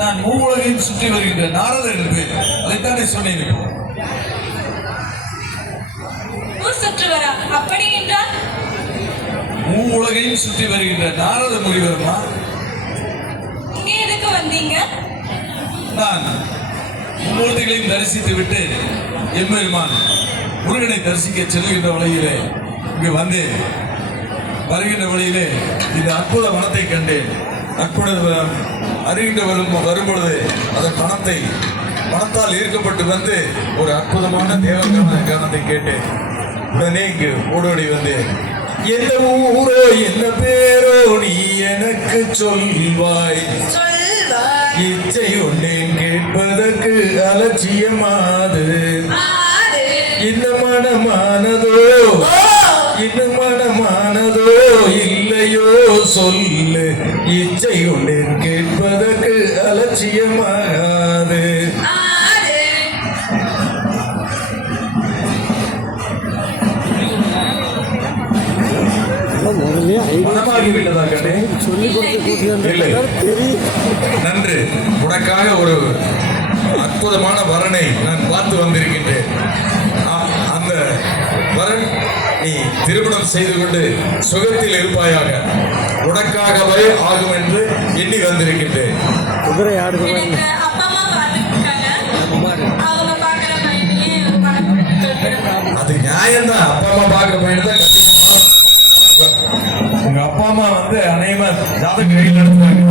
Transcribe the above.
நான் மூவுலகையும் சுற்றி வருகின்ற நாரதர் என்று அதைத்தானே சொன்னேன். சுற்றுவரா? அப்படி என்றால் மூவுலகையும் சுற்றி வருகின்ற நாரத முனிவர்மா. இங்கே எதுக்கு வந்தீங்க? நான் மும்மூர்த்திகளையும் தரிசித்து விட்டு எம்பெருமான் முருகனை தரிசிக்க செல்கின்ற வழியிலே இங்கு வந்தேன். வருகின்ற வழியிலே இந்த அற்புத வனத்தை கண்டேன். அற்புத அறிகின்ற வரும்பொழுது அதன் மனத்தால் ஈர்க்கப்பட்டு வந்து ஒரு அற்புதமான தேவகானத்தை கேட்டேன். உடனே இங்கு ஓடோடி வந்தேன். எந்த ஊரோ என்ன பேரோ நீ எனக்கு சொல்வாய், இச்சை ஒன்றேன் கேட்பதற்கு அலட்சியமாது. இன்னும் மனமானதோ இல்லையோ சொல்லு, இச்சை ஒன்றேன் கேட்பதற்கு அலட்சியமாகாது. நன்று, உனக்காக ஒரு அற்புதமான வரனை நான் பார்த்து வந்திருக்கின்றேன். அந்த வரன் நீ திருமணம் செய்து கொண்டு சுகத்தில் இருப்பாயாக, உனக்காகவே ஆகும் என்று எண்ணி வந்திருக்கின்றேன். அது நியாயம்தான். அப்பா அம்மா பார்க்கிற பையன் தான். உங்க அப்பா அம்மா வந்து அனைவரும் ஜாதக கையில் நடத்துறாங்க.